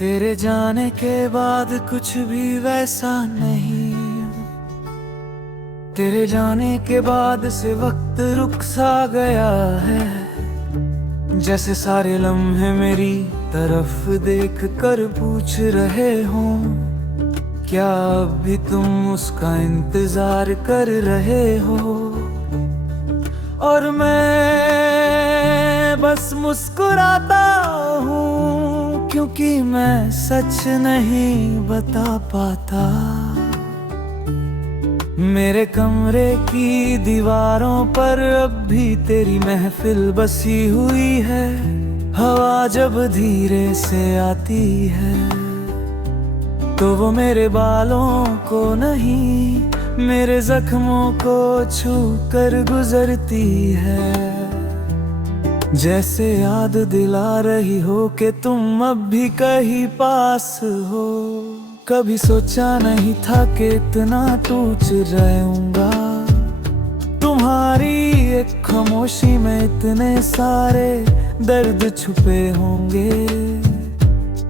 तेरे जाने के बाद कुछ भी वैसा नहीं। तेरे जाने के बाद से वक्त रुक सा गया है, जैसे सारे लम्हे मेरी तरफ देख कर पूछ रहे हो, क्या अब भी तुम उसका इंतजार कर रहे हो। और मैं बस मुस्कुराता हूँ, क्योंकि मैं सच नहीं बता पाता। मेरे कमरे की दीवारों पर अब भी तेरी महफिल बसी हुई है। हवा जब धीरे से आती है तो वो मेरे बालों को नहीं, मेरे जख्मों को छू कर गुजरती है। जैसे याद दिला रही हो कि तुम अब भी कहीं पास हो। कभी सोचा नहीं था कि इतना टूट जाऊंगा, तुम्हारी एक खामोशी में इतने सारे दर्द छुपे होंगे।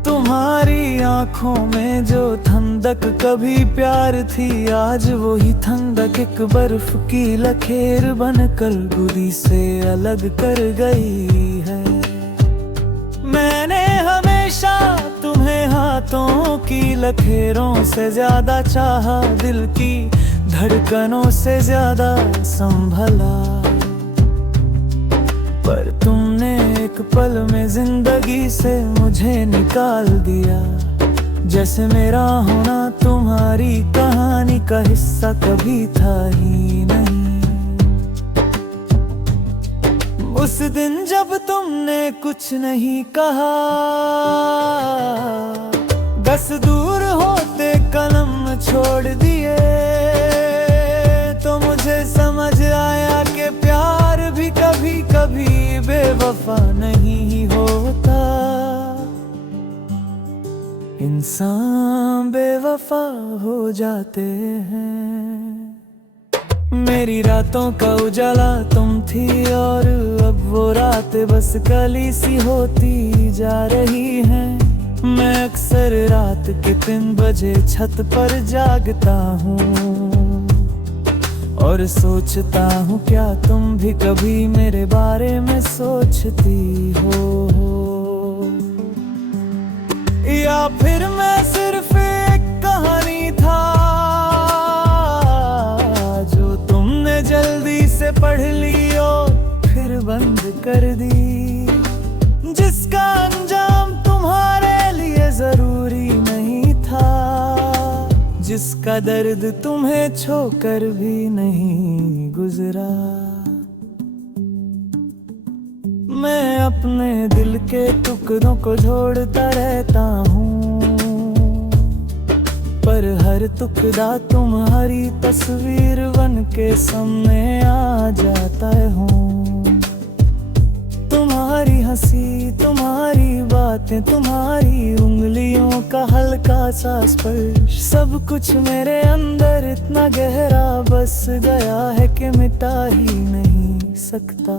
तुम्हारी आंखों में जो ठंडक कभी प्यार थी, आज वही ठंडक एक बर्फ की लकीर बनकर गुदी से अलग कर गई है। मैंने हमेशा तुम्हें हाथों की लकीरों से ज्यादा चाहा, दिल की धड़कनों से ज्यादा संभला। पर तुमने एक पल में जिंदगी से मुझे निकाल दिया, जैसे मेरा होना तुम्हारी कहानी का हिस्सा कभी था ही नहीं। उस दिन जब तुमने कुछ नहीं कहा, बस दूर होते कलम छोड़ दिए, तो मुझे समझ आया कि प्यार भी कभी कभी बेवफा नहीं होता। इंसान बेवफा हो जाते हैं। मेरी रातों का उजाला तुम थी, और अब वो रातें बस कली सी होती जा रही हैं। मैं अक्सर रात के 3 बजे छत पर जागता हूँ और सोचता हूँ, क्या तुम भी कभी मेरे बारे में सोचती हो। या फिर मैं सिर्फ एक कहानी था जो तुमने जल्दी से पढ़ ली और फिर बंद कर दी, जिसका अंजाम तुम्हारे लिए जरूरी नहीं था, जिसका दर्द तुम्हें छोकर भी नहीं गुजरा। मैं अपने दिल के टुकड़ों को जोड़ता रहता हूँ, पर हर टुकड़ा तुम्हारी तस्वीर बन के सामने आ जाता हूँ। तुम्हारी हंसी, तुम्हारी बातें, तुम्हारी उंगलियों का हल्का सा स्पर्श, सब कुछ मेरे अंदर इतना गहरा बस गया है कि मिटा ही नहीं सकता।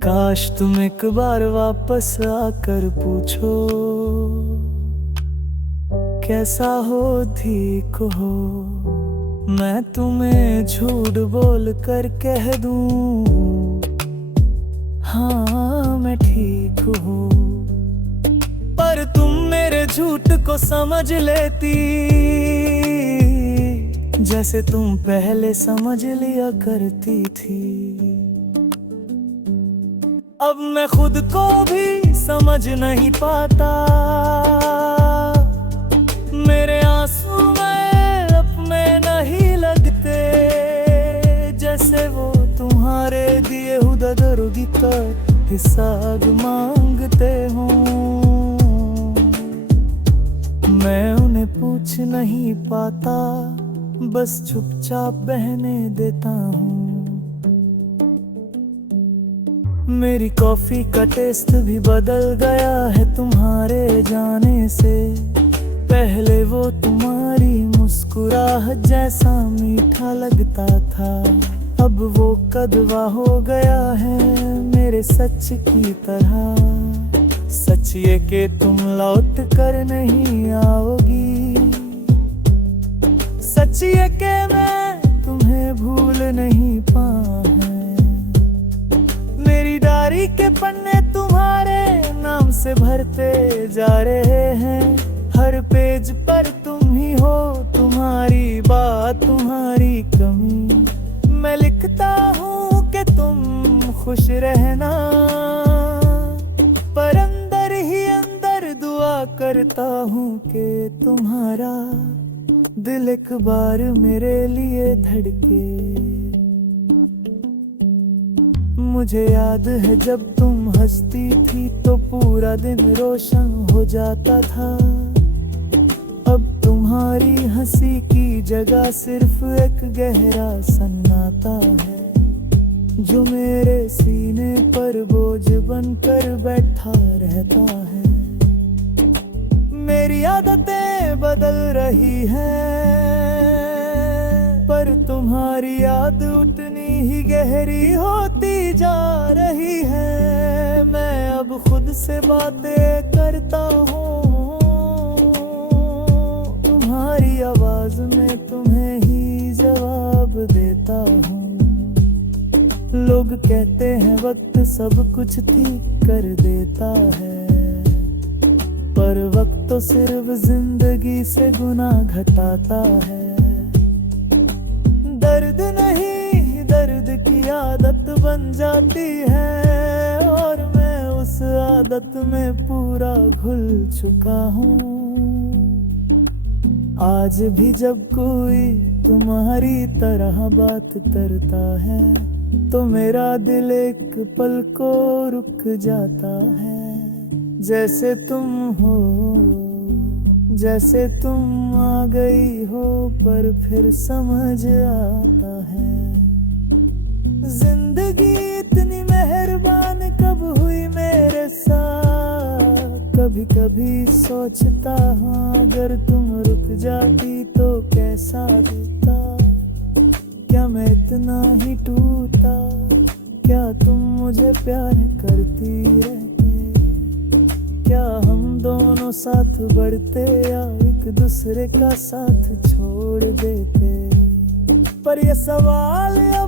काश तुम एक बार वापस आकर पूछो, कैसा हो ठीक हो। मैं तुम्हें झूठ बोल कर कह दूं, हाँ मैं ठीक हूँ। पर तुम मेरे झूठ को समझ लेती, जैसे तुम पहले समझ लिया करती थी। अब मैं खुद को भी समझ नहीं पाता, मेरे आंसू में अपने नहीं लगते, जैसे वो तुम्हारे दिए हुए दर्द का हिसाब मांगते हों। मैं उन्हें पूछ नहीं पाता, बस चुपचाप बहने देता हूँ। मेरी कॉफी का टेस्ट भी बदल गया है तुम्हारे जाने से। पहले वो तुम्हारी मुस्कुराहट जैसा मीठा लगता था, अब वो कड़वा हो गया है मेरे सच की तरह। सच ये कि तुम लौट कर नहीं आओगी, सच ये कि मैं तुम्हें भूल नहीं पाऊँ। मेरी डायरी के पन्ने तुम्हारे नाम से भरते जा रहे हैं, हर पेज पर तुम ही हो, तुम्हारी बात तुम्हारी कमी। मैं लिखता हूँ कि तुम खुश रहना, पर अंदर ही अंदर दुआ करता हूँ कि तुम्हारा दिल एक बार मेरे लिए धड़के। मुझे याद है जब तुम हंसती थी तो पूरा दिन रोशन हो जाता था। अब तुम्हारी हंसी की जगह सिर्फ एक गहरा सन्नाटा है, जो मेरे सीने पर बोझ बनकर बैठा रहता है। मेरी आदतें बदल रही हैं, पर तुम्हारी याद उतनी ही गहरी होती जा रही है। मैं अब खुद से बातें करता हूँ, तुम्हारी आवाज में तुम्हें ही जवाब देता हूँ। लोग कहते हैं वक्त सब कुछ ठीक कर देता है, पर वक्त तो सिर्फ जिंदगी से गुना घटाता है। दर्द नहीं, दर्द की आदत बन जाती है, और मैं उस आदत में पूरा घुल चुका हूँ। आज भी जब कोई तुम्हारी तरह बात करता है, तो मेरा दिल एक पल को रुक जाता है। जैसे तुम हो, जैसे तुम आ गई हो, पर फिर समझ आता है। जिंदगी इतनी मेहरबान कब हुई मेरे साथ। कभी कभी सोचता हूँ अगर तुम रुक जाती तो कैसा देता। क्या मैं इतना ही टूटा, क्या तुम मुझे प्यार करती रहते। क्या हम दोनों साथ बढ़ते या एक दूसरे का साथ छोड़ देते। पर ये सवाल अब